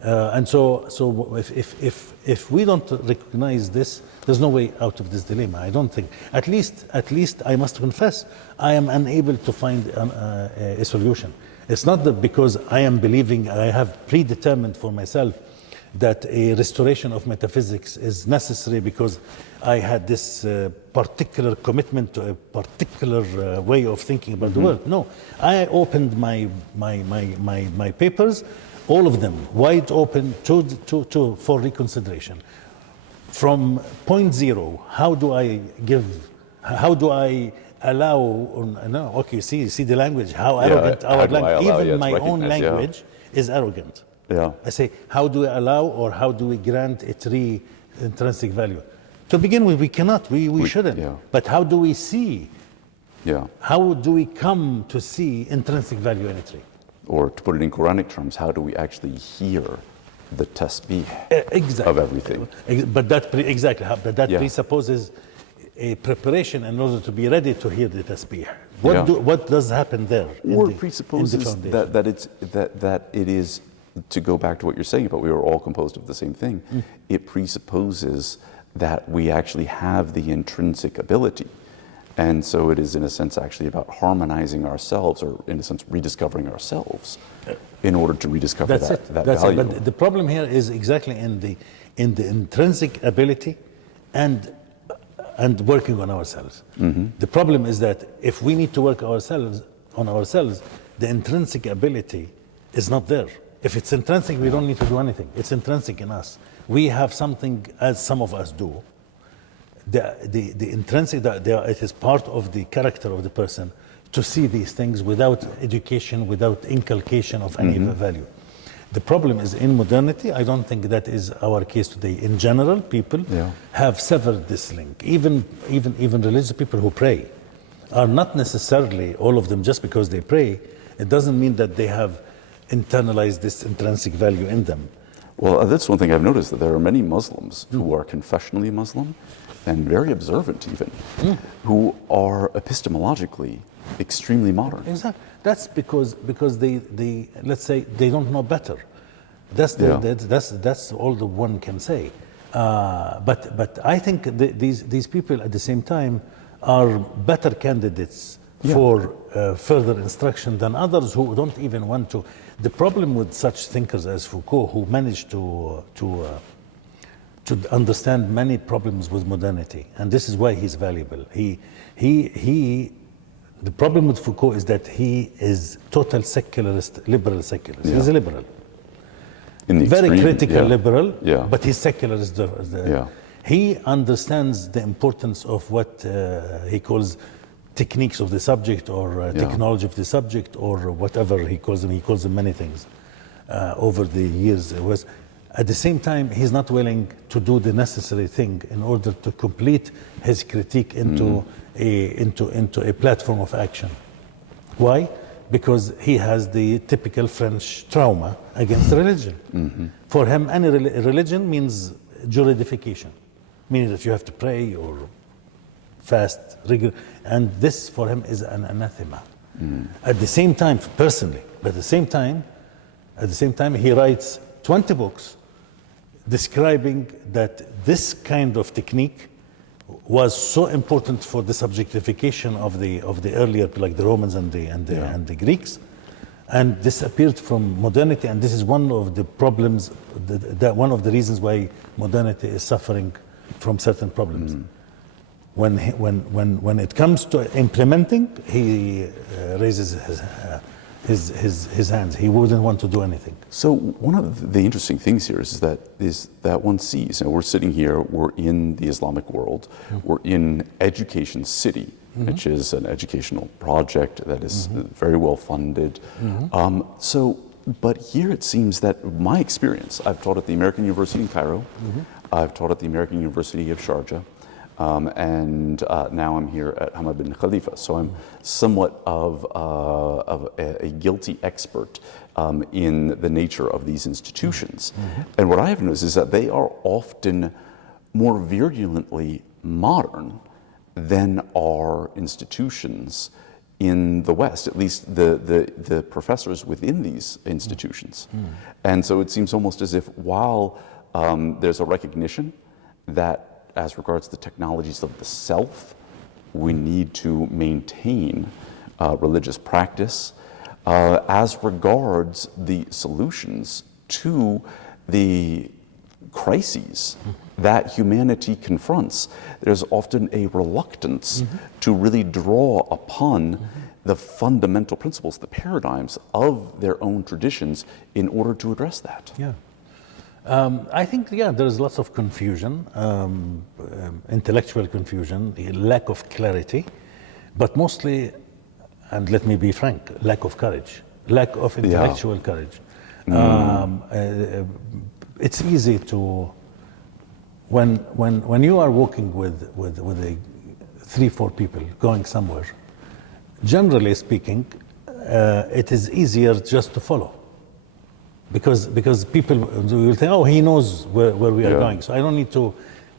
And so if we don't recognize this, there's no way out of this dilemma, I don't think. At least I must confess, I am unable to find a solution. It's not that because I am believing, I have predetermined for myself that a restoration of metaphysics is necessary because I had this particular commitment to a particular way of thinking about the world. No, I opened my papers, all of them wide open for reconsideration. From point zero, how do I allow, okay, you see the language, how arrogant our language, even my own language is arrogant. Yeah. I say, how do we allow or how do we grant a tree intrinsic value? To begin with, we cannot, we shouldn't. Yeah. But how do we see? Yeah. How do we come to see intrinsic value in a tree? Or to put it in Quranic terms, how do we actually hear the tasbih of everything? But that presupposes a preparation in order to be ready to hear the tasbih. What does happen there? Or presupposes that it is, to go back to what you're saying about we are all composed of the same thing, it presupposes that we actually have the intrinsic ability. And so it is, in a sense, actually about harmonizing ourselves, or in a sense, rediscovering ourselves in order to rediscover that value. But the problem here is exactly in the intrinsic ability and working on ourselves. The problem is that if we need to work on ourselves, the intrinsic ability is not there. If it's intrinsic, we don't need to do anything. It's intrinsic in us. We have something, as some of us do. The intrinsic, it is part of the character of the person to see these things without education, without inculcation of any value. The problem is in modernity. I don't think that is our case today. In general, people have severed this link. Even religious people who pray are not necessarily, all of them, just because they pray, it doesn't mean that they have internalized this intrinsic value in them. Well, that's one thing I've noticed, that there are many Muslims who are confessionally Muslim and very observant even, who are epistemologically extremely modern. Exactly. That's because they let's say they don't know better. That's all the one can say. But I think these people at the same time are better candidates for further instruction than others who don't even want to. The problem with such thinkers as Foucault, who managed to understand many problems with modernity, and this is why he's valuable. The problem with Foucault is that he is total secularist, liberal secularist. He's a liberal. Very critical liberal, but he's secularist. He understands the importance of what he calls techniques of the subject, or technology of the subject, or whatever he calls them. He calls them many things over the years. It was, at the same time, he's not willing to do the necessary thing in order to complete his critique into a platform of action. Why? Because he has the typical French trauma against religion. For him, any religion means juridification, meaning that you have to pray or fast, regular, and this for him is an anathema. At the same time, personally, but at the same time, he writes 20 books describing that this kind of technique was so important for the subjectification of the earlier, like the Romans and the Greeks, and disappeared from modernity. And this is one of the problems, one of the reasons why modernity is suffering from certain problems. When it comes to implementing, he raises his hands. He wouldn't want to do anything. So one of the interesting things here is that one sees, and we're sitting here, we're in the Islamic world, we're in Education City, which is an educational project that is very well funded. But here it seems that my experience, I've taught at the American University in Cairo, I've taught at the American University of Sharjah, and now I'm here at Hamad bin Khalifa. So I'm somewhat of a guilty expert in the nature of these institutions. And what I have noticed is that they are often more virulently modern than our institutions in the West, at least the professors within these institutions. And so it seems almost as if while there's a recognition that as regards the technologies of the self, we need to maintain religious practice. As regards the solutions to the crises that humanity confronts, there's often a reluctance to really draw upon the fundamental principles, the paradigms of their own traditions in order to address that. Yeah. I think, there's lots of confusion, intellectual confusion, lack of clarity, but mostly, and let me be frank, lack of courage, lack of intellectual courage. It's easy to, when you are working with 3-4 people going somewhere, generally speaking, it is easier just to follow. Because people will think, oh, he knows where we are going, so I don't need to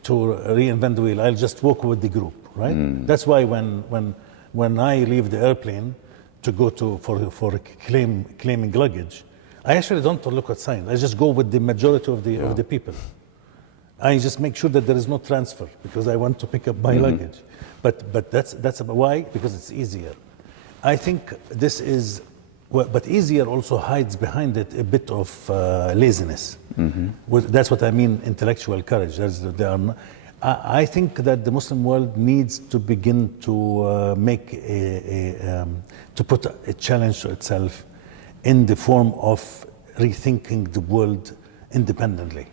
reinvent the wheel. I'll just walk with the group, right? That's why when I leave the airplane to go for claiming luggage, I actually don't look at signs. I just go with the majority of the people. I just make sure that there is no transfer because I want to pick up my luggage. But that's about why, because it's easier. I think this is. But easier also hides behind it a bit of laziness. That's what I mean, intellectual courage. I think that the Muslim world needs to begin to make to put a challenge to itself in the form of rethinking the world independently,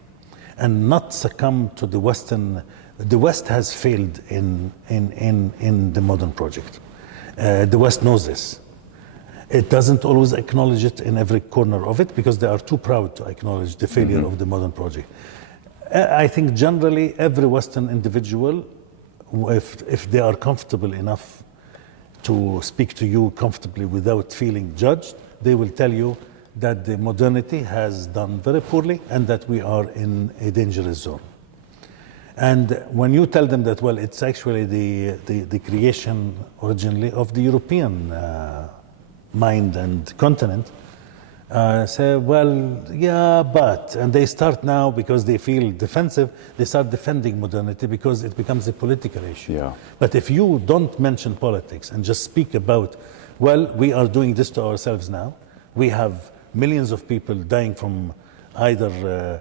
and not succumb to the Western. The West has failed in the modern project. The West knows this. It doesn't always acknowledge it in every corner of it because they are too proud to acknowledge the failure of the modern project. I think generally every Western individual, if they are comfortable enough to speak to you comfortably without feeling judged, they will tell you that the modernity has done very poorly and that we are in a dangerous zone. And when you tell them that, well, it's actually the creation originally of the European mind and continent, say, well, yeah, but, and they start now, because they feel defensive, they start defending modernity because it becomes a political issue. But if you don't mention politics and just speak about, well, we are doing this to ourselves now, we have millions of people dying from either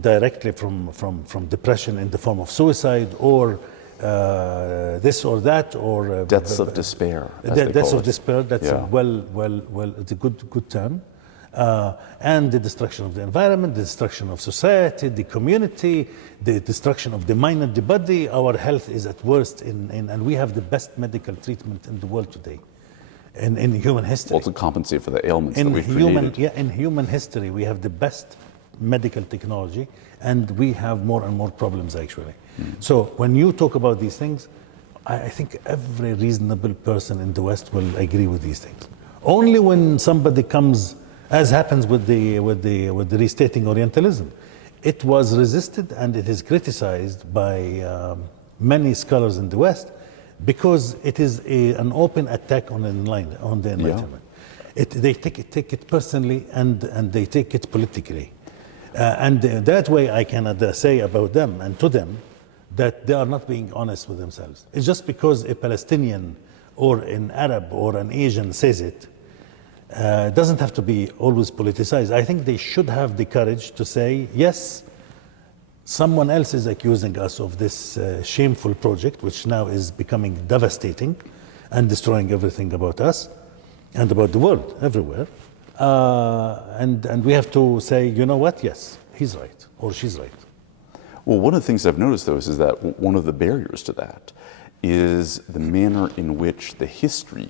directly from depression in the form of suicide, or this or that, or deaths of despair. Deaths of despair. That's well. It's a good term. and the destruction of the environment, the destruction of society, the community, the destruction of the mind and the body. Our health is at worst, and we have the best medical treatment in the world today, in human history. Well, to compensate for the ailments that we've created. In human history, we have the best medical technology, and we have more and more problems, actually. So when you talk about these things, I think every reasonable person in the West will agree with these things. Only when somebody comes, as happens with the restating Orientalism, it was resisted and it is criticized by many scholars in the West because it is an open attack on the Enlightenment. They take it personally and they take it politically. And that way I can say about them and to them that they are not being honest with themselves. It's just because a Palestinian or an Arab or an Asian says it, doesn't have to be always politicized. I think they should have the courage to say, yes, someone else is accusing us of this shameful project, which now is becoming devastating and destroying everything about us and about the world everywhere. And we have to say, you know what, yes, he's right or she's right. Well, one of the things I've noticed, though, is that one of the barriers to that is the manner in which the history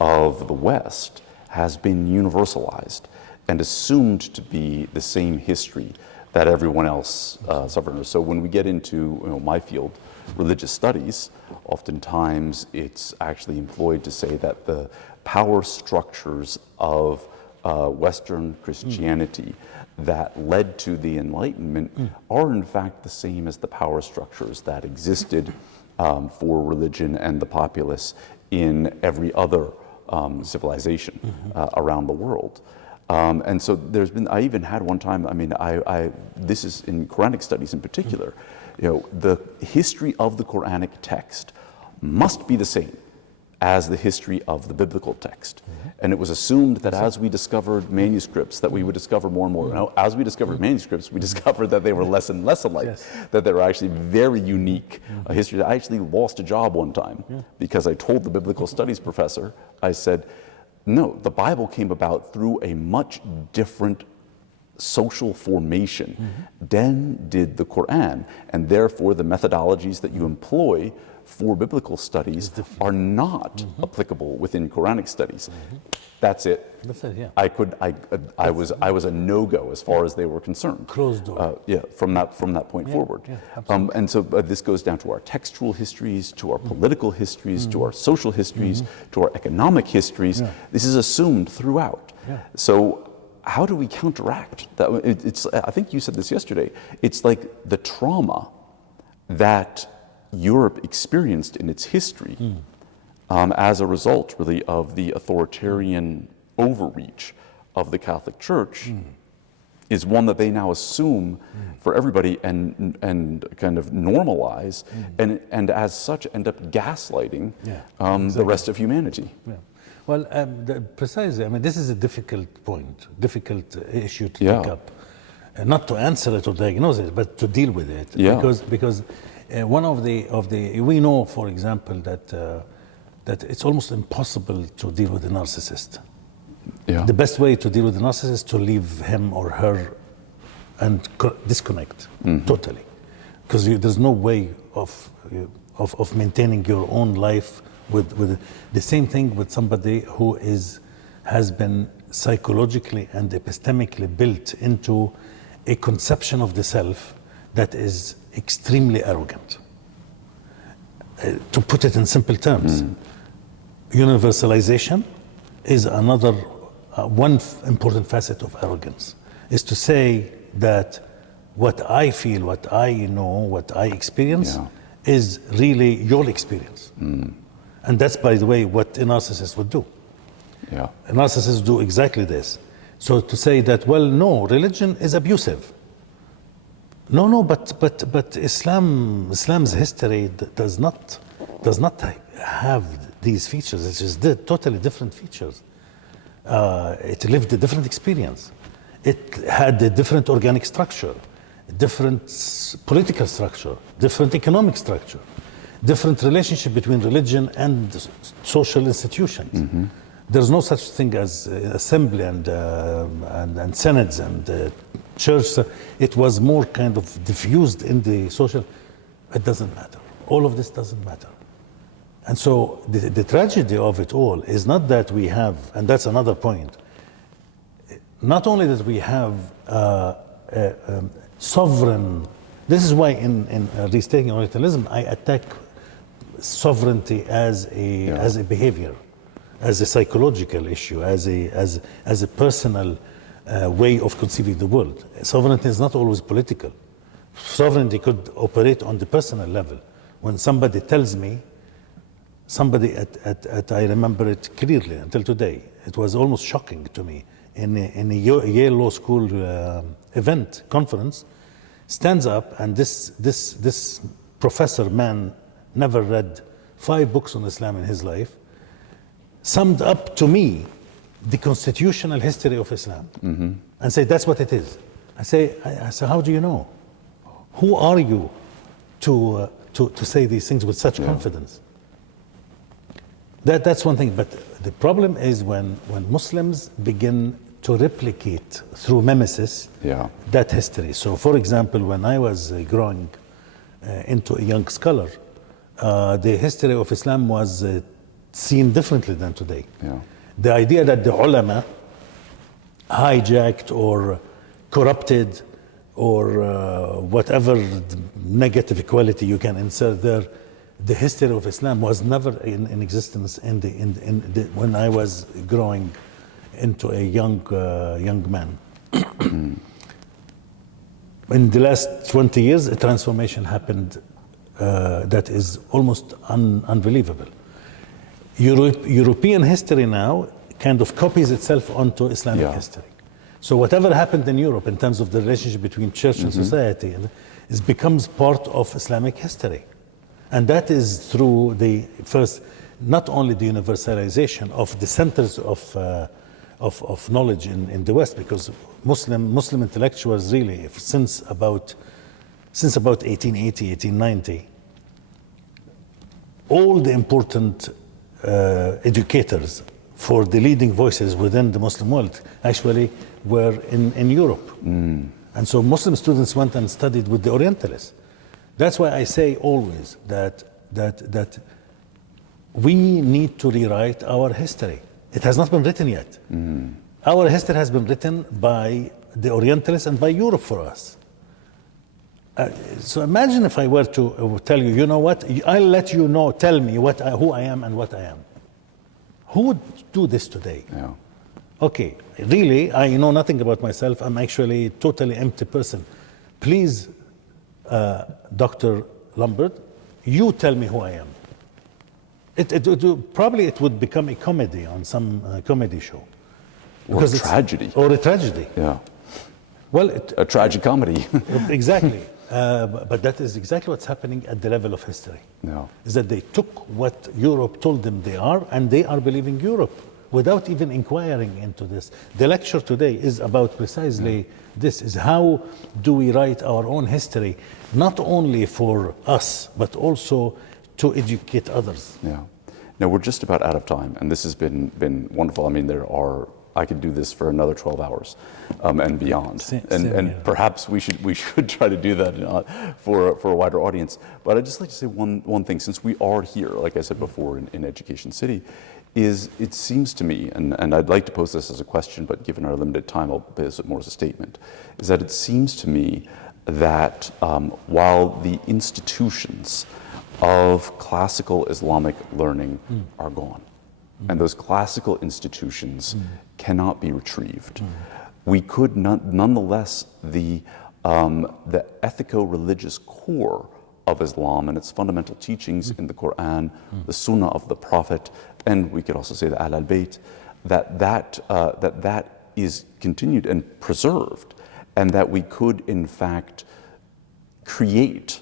of the West has been universalized and assumed to be the same history that everyone else suffered. So when we get into my field, religious studies, oftentimes it's actually employed to say that the power structures of Western Christianity that led to the Enlightenment are in fact the same as the power structures that existed for religion and the populace in every other civilization around the world. And so there's been, I even had one time, this is in Quranic studies in particular, the history of the Quranic text must be the same as the history of the biblical text. And it was assumed that as we discovered manuscripts that we would discover more and more. Now, as we discovered manuscripts, we discovered that they were less and less alike, that they were actually very unique history. I actually lost a job one time because I told the biblical studies professor, I said, no, the Bible came about through a much different social formation than did the Quran, and therefore the methodologies that you employ for biblical studies are not applicable within Quranic studies. That's it. That's it, yeah. I was a no-go as far as they were concerned. Closed door. From that point forward. And so this goes down to our textual histories, to our political histories, to our social histories, to our economic histories. This is assumed throughout. So how do we counteract that? I think you said this yesterday. It's like the trauma that Europe experienced in its history as a result, really, of the authoritarian overreach of the Catholic Church is one that they now assume for everybody and kind of normalize and as such end up gaslighting the rest of humanity. Well, precisely. I mean, this is a difficult point, difficult issue to pick up. Not to answer it or diagnose it, but to deal with it. Because one of the we know, for example, that it's almost impossible to deal with a narcissist. The best way to deal with a narcissist is to leave him or her and disconnect totally, because there's no way of maintaining your own life with the same thing with somebody who has been psychologically and epistemically built into a conception of the self that is extremely arrogant. To put it in simple terms, universalization is another one important facet of arrogance, is to say that what I feel, what I know, what I experience is really your experience. And that's, by the way, what a narcissist would do. A narcissist do exactly this. So to say that, well, no, religion is abusive. No, but Islam's history does not have these features. It's just totally different features. It lived a different experience. It had a different organic structure, different political structure, different economic structure, different relationship between religion and social institutions. There's no such thing as assembly and synods and church. It was more kind of diffused in the social. It doesn't matter. All of this doesn't matter. And so the tragedy of it all is not that we have, and that's another point, not only that we have sovereign, this is why in Restating Orientalism, I attack sovereignty as a behavior, as a psychological issue, as a personal way of conceiving the world. Sovereignty is not always political. Sovereignty could operate on the personal level. When somebody tells me, I remember it clearly until today, it was almost shocking to me, in a Yale Law School conference, stands up, and this professor man never read 5 books on Islam in his life, summed up to me the constitutional history of Islam, and say that's what it is. I say, how do you know? Who are you to say these things with such confidence? That's one thing, but the problem is when Muslims begin to replicate through mimesis that history. So, for example, when I was growing into a young scholar, the history of Islam was seen differently than today. The idea that the ulama hijacked or corrupted or whatever negative quality you can insert there, the history of Islam was never in existence when I was growing into a young man. In the last 20 years, a transformation happened that is almost unbelievable. European history now kind of copies itself onto Islamic history. So whatever happened in Europe in terms of the relationship between church and society becomes part of Islamic history. And that is through not only the universalization of the centers of knowledge in the West, because Muslim intellectuals really, since about 1880, 1890, all the important educators for the leading voices within the Muslim world actually were in Europe. And so Muslim students went and studied with the Orientalists. That's why I say always that we need to rewrite our history. It has not been written yet. Our history has been written by the Orientalists and by Europe for us. So imagine if I were to tell you, you know what, I'll let you know, tell me who I am and what I am. Who would do this today? Okay, really, I know nothing about myself. I'm actually a totally empty person. Please, Dr. Lumbard, you tell me who I am. Probably it would become a comedy on some comedy show. Or a tragedy. Or a tragedy. Well, a tragic comedy. Exactly. But that is exactly what's happening at the level of history. Is that they took what Europe told them they are, and they are believing Europe without even inquiring into this. The lecture today is about precisely this, is how do we write our own history, not only for us, but also to educate others. Now we're just about out of time, and this has been wonderful. I mean, I could do this for another 12 hours and beyond. And perhaps we should try to do that for a wider audience. But I'd just like to say one thing, since we are here, like I said before, in Education City, is it seems to me, and I'd like to pose this as a question, but given our limited time, I'll pose it more as a statement, is that it seems to me that while the institutions of classical Islamic learning are gone, and those classical institutions cannot be retrieved, we could nonetheless, the ethico-religious core of Islam and its fundamental teachings in the Quran, the Sunnah of the Prophet, and we could also say the Ahl al-Bayt, that is continued and preserved, and that we could in fact create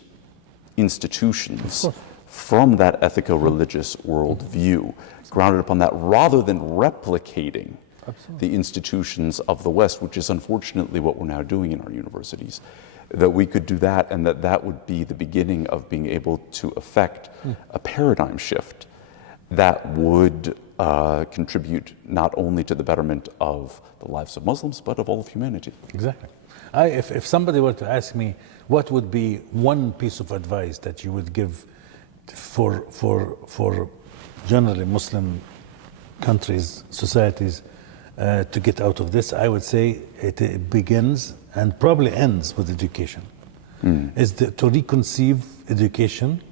institutions from that ethico-religious worldview, grounded upon that, rather than replicating the institutions of the West, which is unfortunately what we're now doing in our universities. That we could do that, and that would be the beginning of being able to effect a paradigm shift that would contribute not only to the betterment of the lives of Muslims, but of all of humanity. Exactly. If somebody were to ask me, what would be one piece of advice that you would give for generally Muslim countries, societies, to get out of this, I would say it begins and probably ends with education. Is to reconceive education,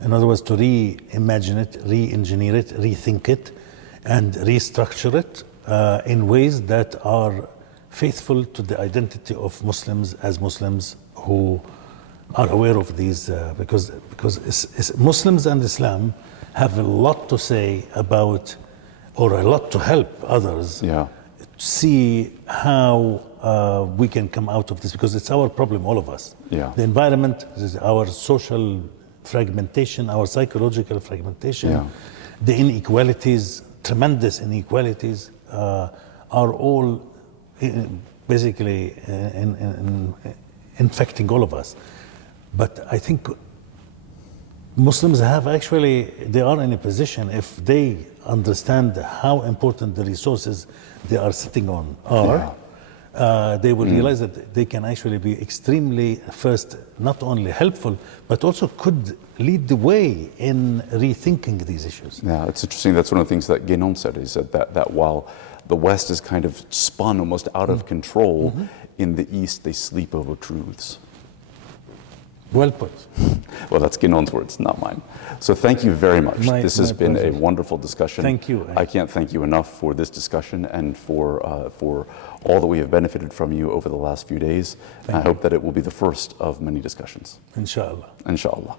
in other words, to reimagine it, re-engineer it, rethink it, and restructure it in ways that are faithful to the identity of Muslims as Muslims who are aware of these, because Muslims and Islam have a lot to say about, or a lot to help others see how we can come out of this, because it's our problem, all of us. The environment, our social fragmentation, our psychological fragmentation, the inequalities, tremendous inequalities, are all basically infecting all of us. But I think Muslims have actually, they are in a position, if they understand how important the resources they are sitting on are, they will realize that they can actually be extremely, first, not only helpful, but also could lead the way in rethinking these issues. Yeah, it's interesting. That's one of the things that Guénon said. He said that while the West is kind of spun almost out of control, in the East they sleep over truths. Well put. Well, that's Guénon's words, not mine. So thank you very much. This has been a wonderful discussion. Thank you. I can't thank you enough for this discussion and for all that we have benefited from you over the last few days. I hope that it will be the first of many discussions. Inshallah. Inshallah.